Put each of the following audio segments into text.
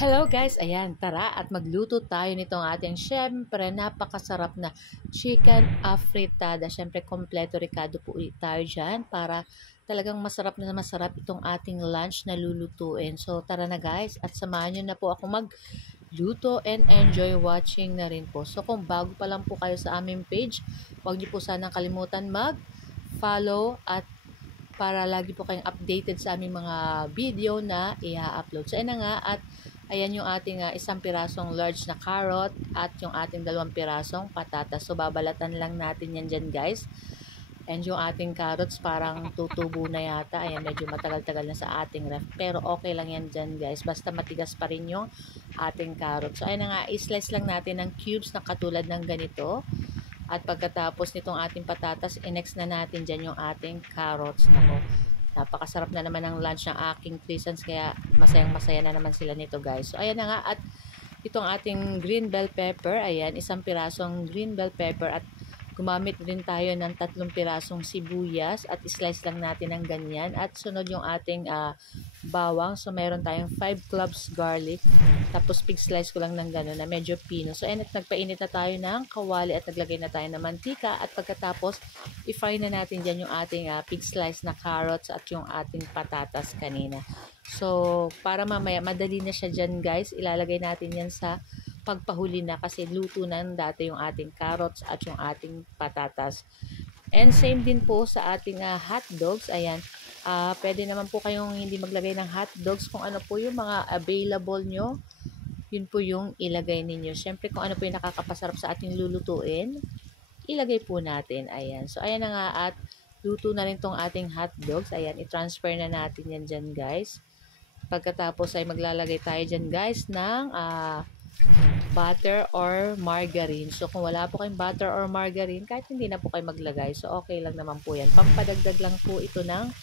Hello guys, ayan, tara at magluto tayo nitong ating syempre napakasarap na chicken afritada. Syempre kompleto ricado po tayo dyan para talagang masarap na masarap itong ating lunch na lulutuin. So tara na guys at samahan nyo na po ako magluto and enjoy watching na rin po. So kung bago pa lang po kayo sa aming page, huwag nyo po sanang kalimutan mag-follow at para lagi po kayong updated sa aming mga video na i-upload. So, ayan na nga at ayan yung ating isang pirasong large na carrot at yung ating 2 pirasong patatas. So, babalatan lang natin yan dyan guys. And yung ating carrots parang tutubo na yata. Ayan, medyo matagal-tagal na sa ating ref. Pero okay lang yan dyan guys. Basta matigas pa rin yung ating carrots. So, ayan na nga, i-slice lang natin ng cubes na katulad ng ganito. At pagkatapos nitong ating patatas, i-next na natin dyan yung ating carrots. Nako, napakasarap na naman ang lunch ng aking Crescents, kaya masayang-masaya na naman sila nito guys. So, ayan na nga, at itong ating green bell pepper, ayan, isang pirasong green bell pepper at gumamit din tayo ng 3 pirasong sibuyas at slice lang natin ng ganyan. At sunod yung ating bawang. So, meron tayong 5 cloves garlic. Tapos, pig slice ko lang ng gano'n na medyo pino. So, ayan, at nagpainit na tayo ng kawali at naglagay na tayo ng mantika. At pagkatapos, i-fry na natin dyan yung ating pig slice na carrots at yung ating patatas kanina. So, para mamaya, madali na siya dyan guys. Ilalagay natin yan sa pagpahuli na kasi luto na dati yung ating carrots at yung ating patatas. And same din po sa ating hot dogs. Ayan, pwede naman po kayong hindi maglagay ng hot dogs kung ano po yung mga available nyo. Yun po yung ilagay ninyo. Siyempre kung ano po yung nakakapasarap sa ating lulutuin, ilagay po natin. Ayan. So ayan na nga at luto na rin tong ating hot dogs. Ayan, i-transfer na natin yan dyan guys. Pagkatapos ay maglalagay tayo dyan guys ng butter or margarine. So, kung wala po kayong butter or margarine, kahit hindi na po kayo maglagay. So, okay lang naman po yan. Pampadagdag lang po ito ng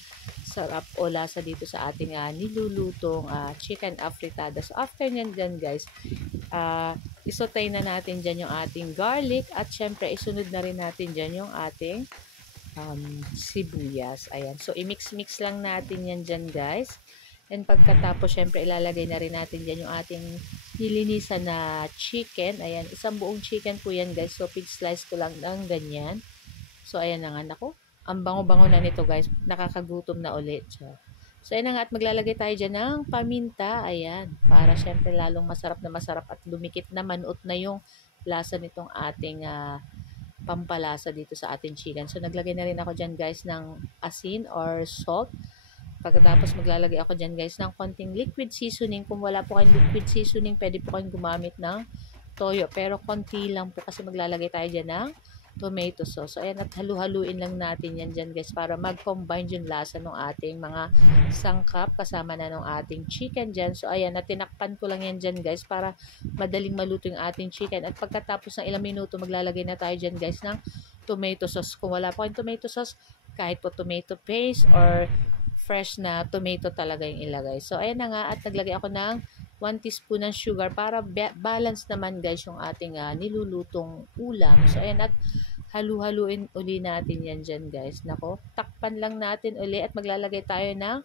sarap o lasa dito sa ating nilulutong chicken afritada. So, after nyan dyan guys, isotay na natin dyan yung ating garlic at syempre, isunod na rin natin dyan yung ating sibuyas. Ayan. So, i-mix-mix lang natin yan dyan guys. And pagkatapos, syempre, ilalagay na rin natin dyan yung ating nilinisan na chicken. Ayan, isang buong chicken po yan, guys. So, pig slice ko lang ng ganyan. So, ayan na nga. Naku, ang bango-bango na nito, guys. Nakakagutom na ulit. So, ayan na nga. At maglalagay tayo dyan ng paminta. Ayan, para syempre lalong masarap na masarap at dumikit na manot na yung lasa nitong ating pampalasa dito sa ating chicken. So, naglagay na rin ako dyan, guys, ng asin or salt. Pagkatapos maglalagay ako dyan guys ng konting liquid seasoning. Kung wala po kayong liquid seasoning, pwede po kayong gumamit ng toyo. Pero konti lang po kasi maglalagay tayo dyan ng tomato sauce. So ayan, at halu-haluin lang natin yan dyan guys para mag-combine yung lasa ng ating mga sangkap kasama na ng ating chicken dyan. So ayan, at tinakpan ko lang yan dyan guys para madaling maluto yung ating chicken. At pagkatapos ng ilang minuto, maglalagay na tayo dyan guys ng tomato sauce. Kung wala po kayong tomato sauce, kahit po tomato paste or fresh na tomato talaga yung ilagay. So, ayan na nga at naglagay ako ng 1 teaspoon ng sugar para balance naman guys yung ating nilulutong ulam. So, ayan at halu-haluin uli natin yan dyan guys. Nako, takpan lang natin uli at maglalagay tayo ng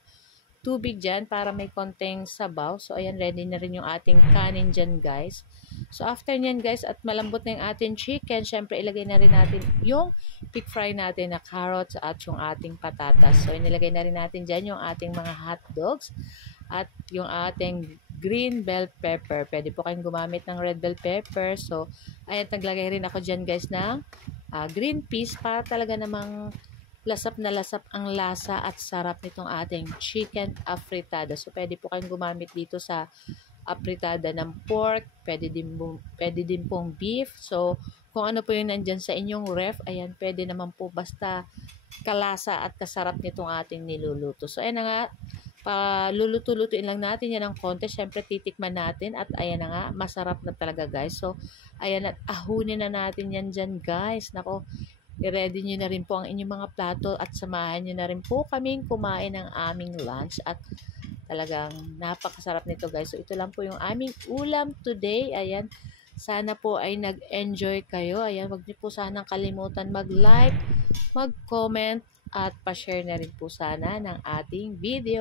tubig dyan para may konting sabaw. So, ayan, ready na rin yung ating kanin dyan guys. So, after nyan guys, at malambot na yung ating chicken, syempre ilagay na rin natin yung pig fry natin na carrots at yung ating patatas. So, inilagay na rin natin dyan yung ating mga hot dogs at yung ating green bell pepper. Pwede po kayong gumamit ng red bell pepper. So, ayan, naglagay rin ako dyan guys ng green peas para talaga namang lasap na lasap ang lasa at sarap nitong ating chicken afritada. So, pwede po kayong gumamit dito sa afritada ng pork, pwede din pong beef. So, kung ano po yung nandyan sa inyong ref, ayan, pwede naman po basta kalasa at kasarap nitong ating niluluto. So, ayan na nga, luluto-lutuin lang natin yan ng konti. Siyempre, titikman natin at ayan na nga, masarap na talaga guys. So, ayan at ahunin na natin yan dyan guys. Nako, i-ready nyo na rin po ang inyong mga plato at samahan nyo na rin po kaming kumain ng aming lunch at talagang napakasarap nito guys. So ito lang po yung aming ulam today. Ayan, sana po ay nag-enjoy kayo. Ayan, wag niyo po sanang kalimutan mag-like, mag-comment at pa-share na rin po sana ng ating video.